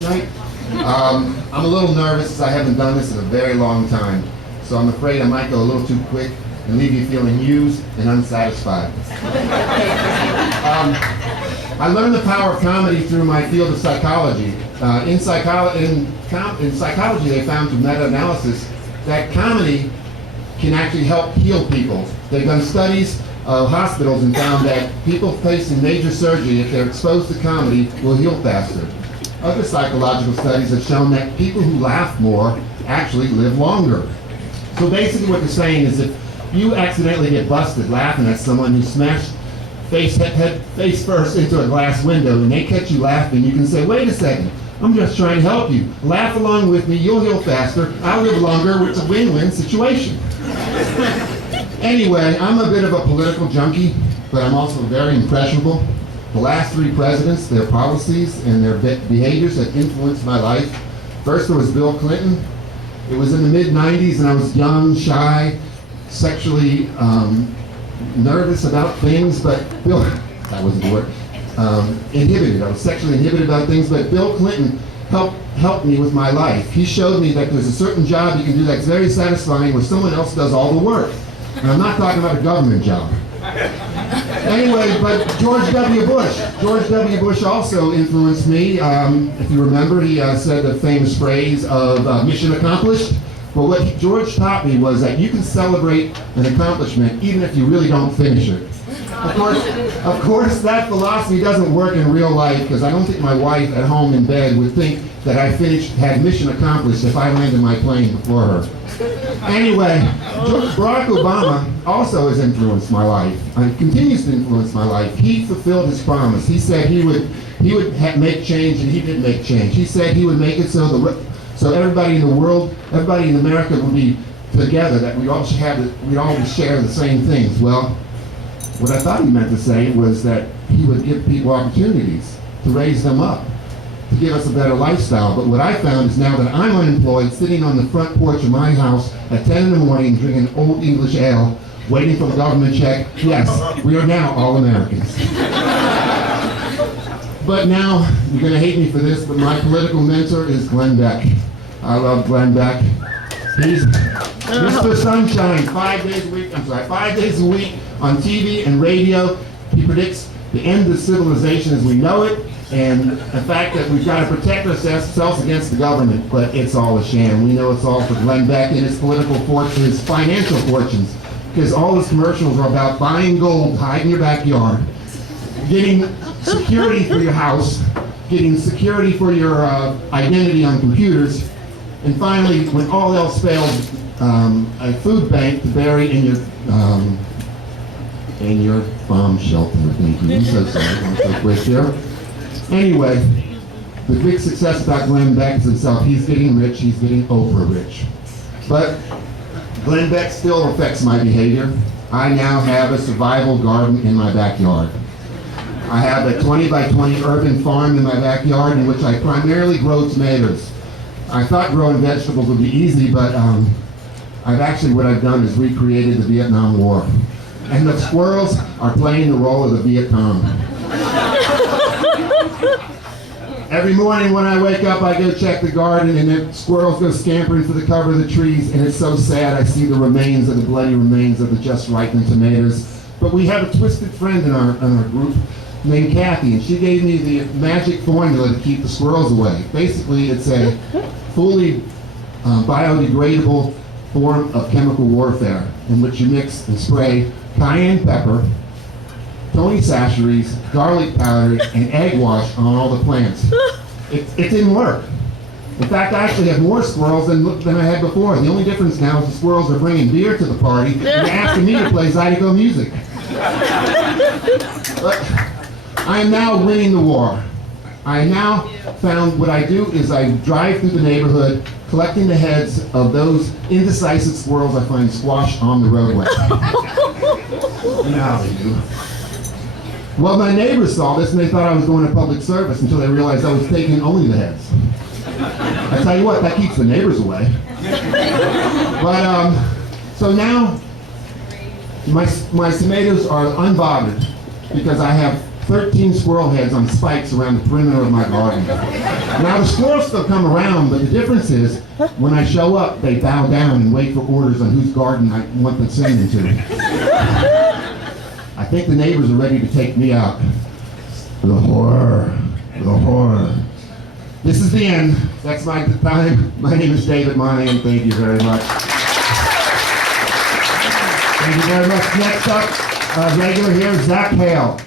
Tonight. I'm a little nervous because I haven't done this in a very long time, so I'm afraid I might go a little too quick and leave you feeling used and unsatisfied. I learned the power of comedy through my field of psychology. In psychology, they found through meta-analysis that comedy can actually help heal people. They've done studies of hospitals and found that people facing major surgery, if they're exposed to comedy, will heal faster. Other psychological studies have shown that people who laugh more actually live longer. So basically what they're saying is if you accidentally get busted laughing at someone who smashed face first into a glass window and they catch you laughing, you can say, wait a second, I'm just trying to help you. Laugh along with me, you'll heal faster, I'll live longer, it's a win-win situation. Anyway, I'm a bit of a political junkie, but I'm also very impressionable. The last three presidents, their policies and their behaviors have influenced my life. First there was Bill Clinton. It was in the mid-90s and I was young, shy, sexually nervous about things, but Bill, that wasn't the word, inhibited. I was sexually inhibited about things, but Bill Clinton helped me with my life. He showed me that there's a certain job you can do that's very satisfying where someone else does all the work. And I'm not talking about a government job. Anyway, but George W. Bush also influenced me. If you remember, he said the famous phrase of mission accomplished. Well, what George taught me was that you can celebrate an accomplishment even if you really don't finish it. Of course, that philosophy doesn't work in real life because I don't think my wife at home in bed would think that I had mission accomplished if I landed my plane before her. Anyway, Barack Obama also has influenced my life and continues to influence my life. He fulfilled his promise. He said he would make change, and he did make change. He said he would make it so everybody in the world, everybody in America would be together, that we'd all share the same things. Well, what I thought he meant to say was that he would give people opportunities to raise them up, to give us a better lifestyle. But what I found is now that I'm unemployed, sitting on the front porch of my house at 10 in the morning, drinking Old English ale, waiting for the government check, yes, we are now all Americans. But now, you're going to hate me for this, but my political mentor is Glenn Beck. I love Glenn Beck. He's Mr. Sunshine, 5 days a week on TV and radio. He predicts the end of civilization as we know it, and the fact that we've got to protect ourselves against the government, but it's all a sham. We know it's all for Glenn Beck and his political fortune, his financial fortunes, because all his commercials are about buying gold, hide in your backyard, getting security for your house, getting security for your identity on computers, and finally, when all else fails, a food bank to bury in your bomb shelter. Thank you. I'm so sorry. I'm so quick here. Anyway, the big success about Glenn Beck is himself. He's getting rich. He's getting Oprah rich. But Glenn Beck still affects my behavior. I now have a survival garden in my backyard. I have a 20 by 20 urban farm in my backyard in which I primarily grow tomatoes. I thought growing vegetables would be easy, but what I've done is recreated the Vietnam War. And the squirrels are playing the role of the Viet Cong. Every morning when I wake up, I go check the garden, and the squirrels go scampering for the cover of the trees, and it's so sad. I see the bloody remains of the just ripened tomatoes. But we have a twisted friend in our group named Kathy, and she gave me the magic formula to keep the squirrels away. Basically, it's a fully biodegradable form of chemical warfare in which you mix and spray cayenne pepper, Tony Chachere's, garlic powder, and egg wash on all the plants. It didn't work. In fact, I actually have more squirrels than I had before. The only difference now is the squirrels are bringing beer to the party and asking me to play Zydeco music. But I am now winning the war. I now found what I do is I drive through the neighborhood collecting the heads of those indecisive squirrels I find squashed on the roadway. Now they do. Well, my neighbors saw this and they thought I was going to public service until they realized I was taking only the heads. I tell you what, that keeps the neighbors away. But, so now my tomatoes are unbothered because I have 13 squirrel heads on spikes around the perimeter of my garden. Now the squirrels still come around, but the difference is, when I show up, they bow down and wait for orders on whose garden I want them sending to. I think the neighbors are ready to take me out. The horror. The horror. This is the end. That's my time. My name is David Monahan. Thank you very much. Thank you very much. Next up, regular here, Zach Hale.